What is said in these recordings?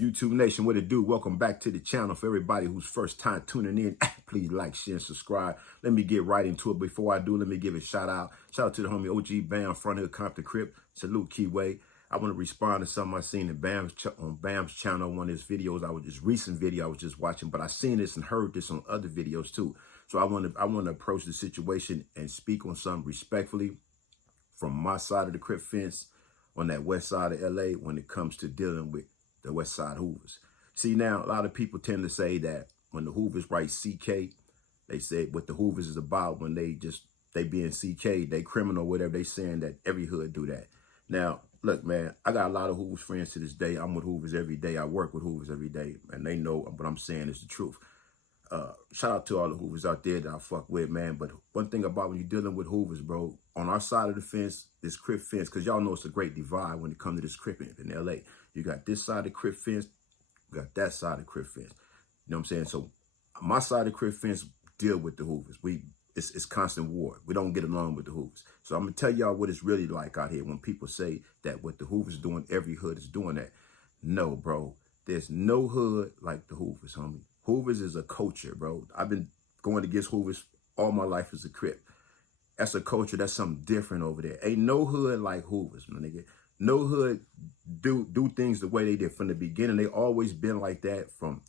YouTube Nation, what it do? Welcome back to the channel. For everybody who's first time tuning in, please like, share, and subscribe. Let me get right into it. Before I do, let me give a shout out. Shout out to the homie OG BAMM, Front Hill Compton Crip. Salute Keyway. I want to respond to something I seen in BAMM's channel, one of his videos. Recent video I was just watching, but I seen this and heard this on other videos too. So I want to approach the situation and speak on something respectfully from my side of the Crip fence on that west side of LA when it comes to dealing with the West Side Hoovas. See, now, a lot of people tend to say that when the Hoovas write CK, they say what the Hoovas is about when they being CK, they criminal, whatever, they saying that every hood do that. Now, look, man, I got a lot of Hoovas friends to this day. I'm with Hoovas every day. I work with Hoovas every day, and they know what I'm saying is the truth. Shout out to all the Hoovas out there that I fuck with, man. But one thing about when you're dealing with Hoovas, bro, on our side of the fence, this Crip fence, because y'all know it's a great divide when it comes to this Cripping in LA. You got this side of the Crip fence, you got that side of the Crip fence. You know what I'm saying? So my side of the Crip fence deal with the Hoovas. It's constant war. We don't get along with the Hoovas. So I'm gonna tell y'all what it's really like out here when people say that what the Hoovas doing, every hood is doing that. No, bro. There's no hood like the Hoovas, homie. Hoovas is a culture, bro. I've been going against Hoovas all my life as a Crip. That's a culture. That's something different over there. Ain't no hood like Hoovas, my nigga. No hood do things the way they did from the beginning. They always been like that from,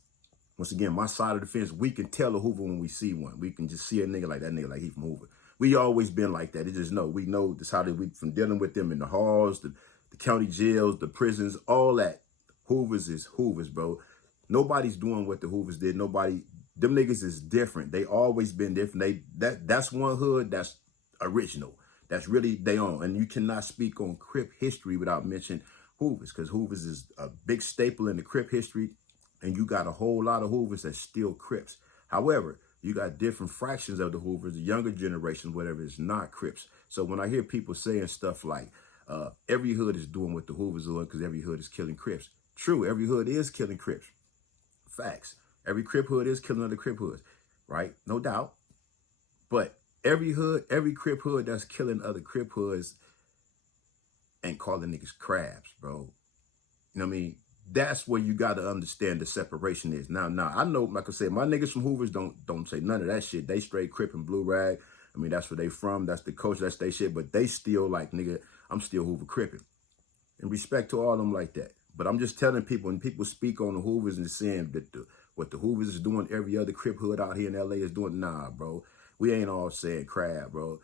once again, my side of the fence. We can tell a Hoover when we see one. We can just see a nigga like that nigga like he from Hoover. We always been like that. It just know. We know this how we from dealing with them in the halls, the county jails, the prisons, all that. Hoovas is Hoovas, bro. Nobody's doing what the Hoovas did. Nobody, them niggas is different. They always been different. That's one hood that's original. That's really they own. And you cannot speak on Crip history without mentioning Hoovas, because Hoovas is a big staple in the Crip history. And you got a whole lot of Hoovas that's still Crips. However, you got different fractions of the Hoovas, the younger generation, whatever, is not Crips. So when I hear people saying stuff like, every hood is doing what the Hoovas are doing because every hood is killing Crips. True, every hood is killing Crips. Facts. Every Crip hood is killing other Crip hoods, right? No doubt. But every hood, every Crip hood that's killing other Crip hoods ain't calling niggas crabs, bro. You know what I mean? That's where you got to understand the separation is. Now, I know, like I said, my niggas from Hoovers don't say none of that shit. They straight Crip and Blue Rag. I mean, that's where they from. That's the culture. That's they shit. But they still like, nigga, I'm still Hoover Crippin'. In respect to all of them like that. But I'm just telling people, when people speak on the Hoovers and saying that what the Hoovers is doing, every other Crip hood out here in LA is doing, nah, bro. We ain't all saying crab, bro.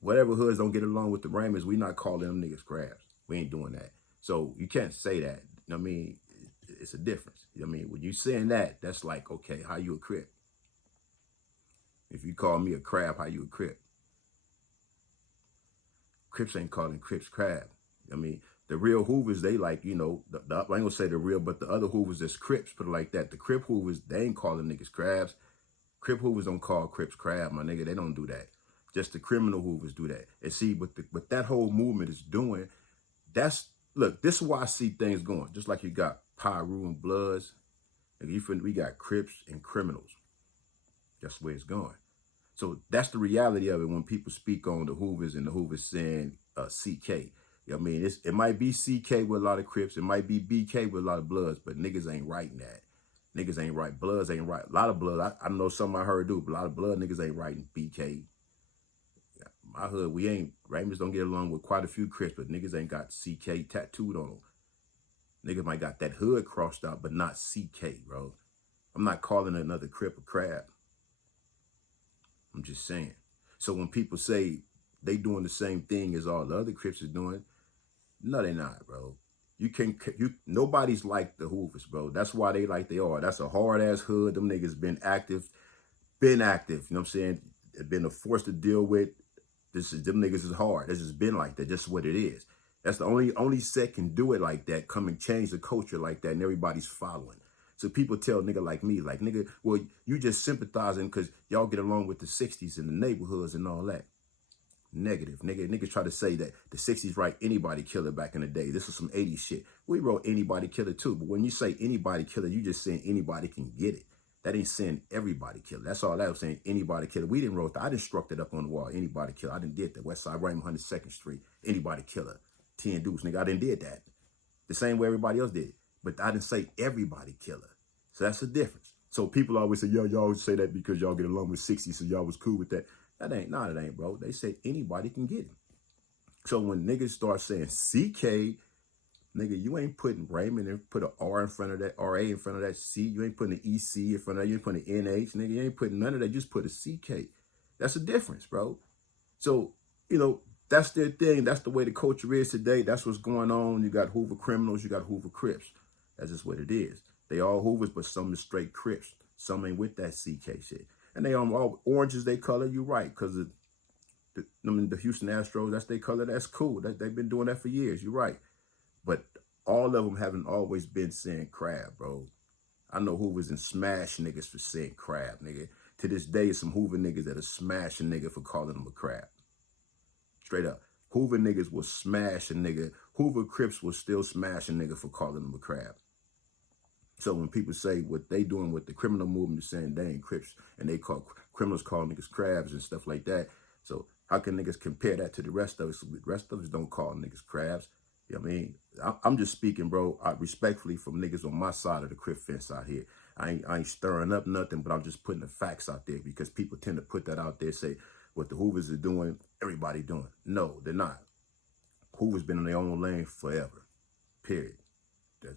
Whatever hoods don't get along with the Raymonds, we not calling them niggas crabs. We ain't doing that. So you can't say that. You know what I mean? It's a difference. You know what I mean? When you saying that, that's like, okay, how you a Crip? If you call me a crab, how you a Crip? Crips ain't calling Crips crab. I mean, the real Hoovers, they like, you know, I ain't gonna say the real, but the other Hoovers that's Crips, put it like that. The Crip Hoovers, they ain't calling niggas crabs. Crip Hoovers don't call Crips crab, my nigga. They don't do that. Just the criminal Hoovers do that. And see, what that whole movement is doing, look, this is why I see things going. Just like you got Pyru and Bloods, and we got Crips and criminals. That's where it's going. So that's the reality of it when people speak on the Hoovers and the Hoovers saying CK. You know what I mean? It might be CK with a lot of Crips. It might be BK with a lot of Bloods, but niggas ain't writing that. Niggas ain't right. Bloods ain't right. A lot of Blood, I know something I heard do, but a lot of Blood niggas ain't writing BK. My hood, we ain't, Raymonds don't get along with quite a few Crips, but niggas ain't got CK tattooed on them. Niggas might got that hood crossed out, but not CK, bro. I'm not calling another Crip a crab. I'm just saying. So when people say they doing the same thing as all the other Crips is doing, no, they not, bro. Nobody's like the Hoovers, bro. That's why they like they are. That's a hard-ass hood. Them niggas been active. You know what I'm saying? Been a force to deal with. Them niggas is hard. It's just been like that. Just what it is. That's the only set can do it like that, come and change the culture like that, and everybody's following. So people tell nigga like me, like, nigga, well, you just sympathizing because y'all get along with the 60s and the neighborhoods and all that. Negative. Niggas try to say that the 60s write anybody killer back in the day. This is some 80s shit. We wrote anybody killer too. But when you say anybody killer, you just saying anybody can get it. That ain't saying everybody killer. That's all that was saying, anybody killer. We didn't wrote that. I didn't struck it up on the wall, anybody killer. I didn't did that. West Side Raymond 102nd Street, anybody killer. 10 Deuce, nigga. I didn't did that. The same way everybody else did. but I didn't say everybody killer. So that's the difference. So people always say, yo, y'all always say that because y'all get along with 60, so y'all was cool with that. That ain't, nah, it ain't, bro. They said anybody can get it. So when niggas start saying CK, nigga, you ain't putting Raymond and put an R in front of that, RA in front of that C. You ain't putting an EC in front of that. You ain't putting an NH, nigga. You ain't putting none of that. You just put a CK. That's the difference, bro. So, you know, that's their thing. That's the way the culture is today. That's what's going on. You got Hoover criminals. You got Hoover Crips. That's just what it is. They all Hoovers, but some are straight Crips. Some ain't with that CK shit. And they all orange is they color. You're right, because the Houston Astros, that's their color. That's cool. They've been doing that for years. You're right. But all of them haven't always been saying crab, bro. I know Hoovers and smash niggas for saying crab, nigga. To this day, some Hoover niggas that are smashing nigga for calling them a crab. Straight up. Hoover niggas will smash a nigga. Hoover Crips will still smash a nigga for calling them a crab. So when people say what they doing with the criminal movement is saying they ain't Crips and they call criminals call niggas crabs and stuff like that. So how can niggas compare that to the rest of us? The rest of us don't call niggas crabs. You know what I mean? I'm just speaking, bro, respectfully from niggas on my side of the Crip fence out here. I ain't stirring up nothing, but I'm just putting the facts out there because people tend to put that out there, say what the Hoovers are doing, everybody doing. No, they're not. Hoover's been in their own lane forever, period. The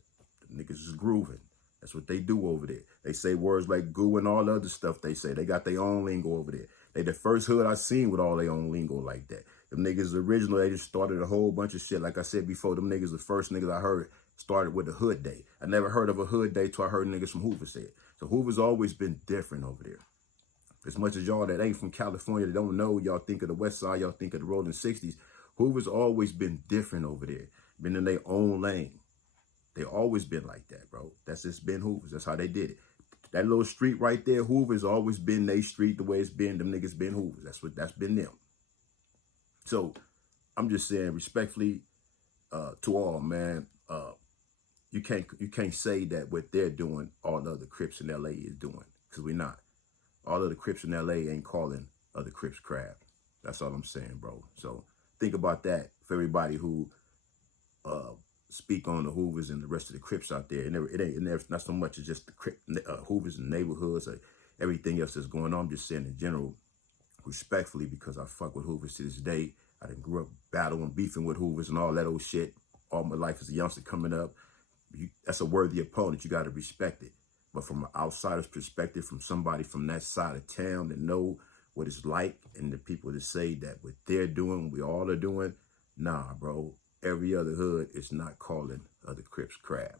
niggas is grooving. That's what they do over there. They say words like goo and all the other stuff they say. They got their own lingo over there. They the first hood I seen with all their own lingo like that. Them niggas original, they just started a whole bunch of shit. Like I said before, them niggas, the first niggas I heard started with a hood day. I never heard of a hood day till I heard niggas from Hoover say it. So Hoover's always been different over there. As much as y'all that ain't from California, that don't know, y'all think of the West Side, y'all think of the rolling 60s. Hoover's always been different over there. Been in their own lane. They always been like that, bro. That's just been Hoover's. That's how they did it. That little street right there, Hoover's always been they street the way it's been. Them niggas been Hoover's. That's been them. So I'm just saying respectfully to all, man. You can't say that what they're doing, all the other Crips in LA is doing, because we're not. All of the Crips in LA ain't calling other Crips crab. That's all I'm saying, bro. So think about that for everybody who speak on the Hoovers and the rest of the Crips out there. And it ain't not so much as just the Hoovers and neighborhoods or everything else that's going on. I'm just saying in general, respectfully, because I fuck with Hoovers to this day. I done grew up battling, beefing with Hoovers and all that old shit all my life as a youngster coming up. That's a worthy opponent. You got to respect it. But from an outsider's perspective, from somebody from that side of town that know what it's like, and the people that say that what they're doing, we all are doing, nah, bro. Every other hood is not calling other Crips crab.